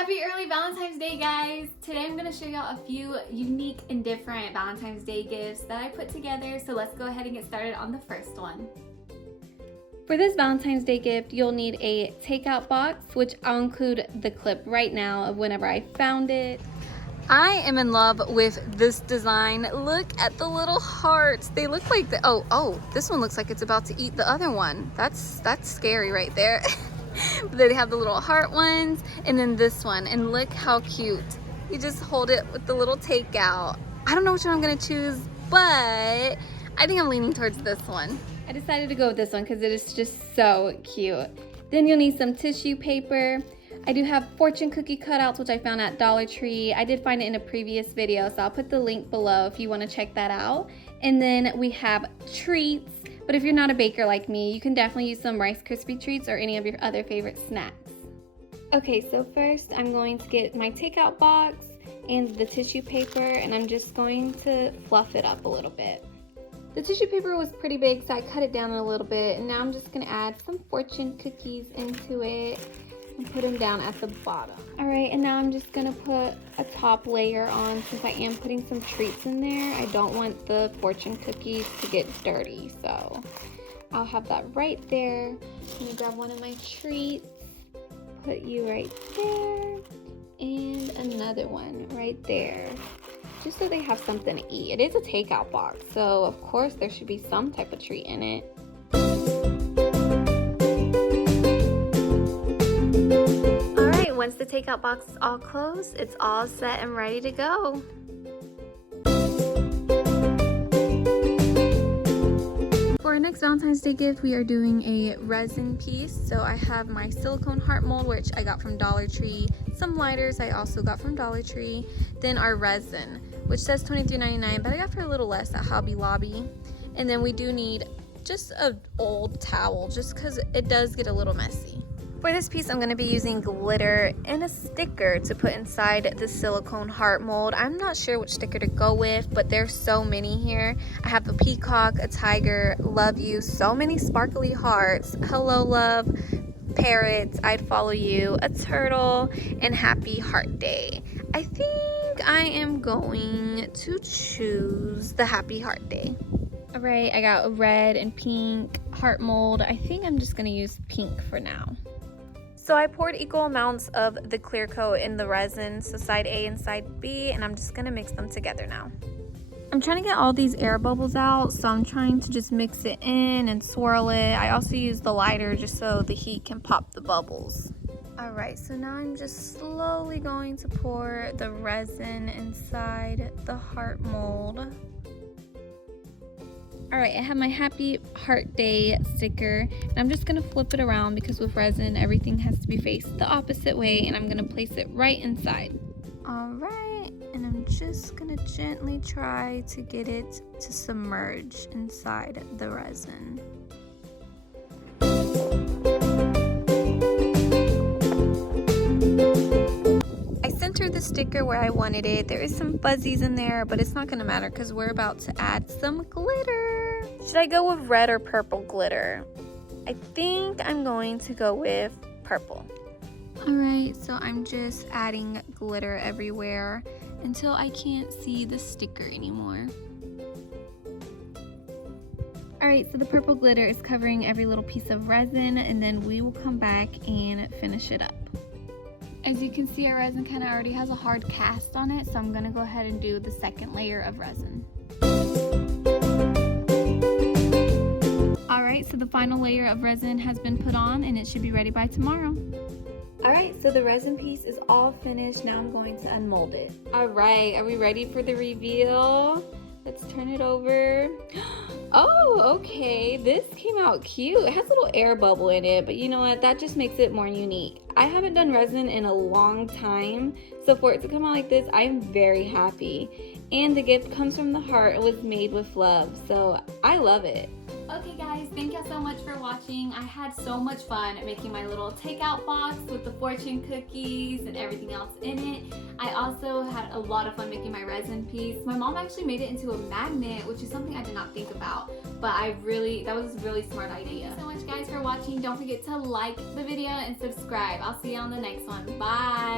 Happy early Valentine's Day, guys! Today I'm going to show y'all a few unique and different Valentine's Day gifts that I put together, so let's go ahead and get started on the first one. For this Valentine's Day gift, you'll need a takeout box, which I'll include the clip right now of whenever I found it. I am in love with this design. Look at the little hearts. They look like the, oh, this one looks like it's about to eat the other one. That's scary right there. They have the little heart ones, and then this one, and look how cute. You just hold it with the little takeout. I don't know which one I'm gonna choose, but I think I'm leaning towards this one. I decided to go with this one because it is just so cute. Then you'll need some tissue paper. I do have fortune cookie cutouts, which I found at Dollar Tree. I did find it in a previous video, so I'll put the link below if you want to check that out. And then we have treats, but if you're not a baker like me, you can definitely use some Rice Krispie treats or any of your other favorite snacks. Okay, so first I'm going to get my takeout box and the tissue paper, and I'm just going to fluff it up a little bit. The tissue paper was pretty big, so I cut it down a little bit, and now I'm just going to add some fortune cookies into it and put them down at the bottom. Alright, and now I'm just going to put a top layer on since I am putting some treats in there. I don't want the fortune cookies to get dirty, so I'll have that right there. Let me grab one of my treats, put you right there, and another one right there, just so they have something to eat. It is a takeout box, so of course there should be some type of treat in it. Alright, once the takeout box is all closed, it's all set and ready to go. For our next Valentine's Day gift, we are doing a resin piece. So I have my silicone heart mold, which I got from Dollar Tree. Some lighters I also got from Dollar Tree. Then our resin, which says $23.99, but I got for a little less at Hobby Lobby. And then we do need just an old towel, just because it does get a little messy. For this piece, I'm going to be using glitter and a sticker to put inside the silicone heart mold. I'm not sure which sticker to go with, but there's so many here. I have a peacock, a tiger, love you, so many sparkly hearts, hello love, parrots, I'd follow you, a turtle, and happy heart day. I think I am going to choose the happy heart day. Alright, I got a red and pink heart mold. I think I'm just going to use pink for now. So I poured equal amounts of the clear coat in the resin, so side A and side B, and I'm just going to mix them together now. I'm trying to get all these air bubbles out, so I'm trying to just mix it in and swirl it. I also use the lighter just so the heat can pop the bubbles. Alright, so now I'm just slowly going to pour the resin inside the heart mold. Alright, I have my happy heart day sticker, and I'm just going to flip it around because with resin everything has to be faced the opposite way, and I'm going to place it right inside. Alright, and I'm just going to gently try to get it to submerge inside the resin. I centered the sticker where I wanted it. There is some fuzzies in there, but it's not going to matter because we're about to add some glitter. Should I go with red or purple glitter? I think I'm going to go with purple. Alright, so I'm just adding glitter everywhere until I can't see the sticker anymore. Alright, so the purple glitter is covering every little piece of resin, and then we will come back and finish it up. As you can see, our resin kind of already has a hard cast on it, so I'm going to go ahead and do the second layer of resin. Alright, so the final layer of resin has been put on, and it should be ready by tomorrow. Alright, so the resin piece is all finished. Now I'm going to unmold it. Alright, are we ready for the reveal? Let's turn it over. Oh, okay, this came out cute. It has a little air bubble in it, but you know what? That just makes it more unique. I haven't done resin in a long time, so for it to come out like this, I'm very happy. And the gift comes from the heart. It was made with love, so I love it. Okay guys, thank you so much for watching. I had so much fun making my little takeout box with the fortune cookies and everything else in it. I also had a lot of fun making my resin piece. My mom actually made it into a magnet, which is something I did not think about, but that was a really smart idea. Thank you so much guys for watching. Don't forget to like the video and subscribe. I'll see you on the next one. Bye!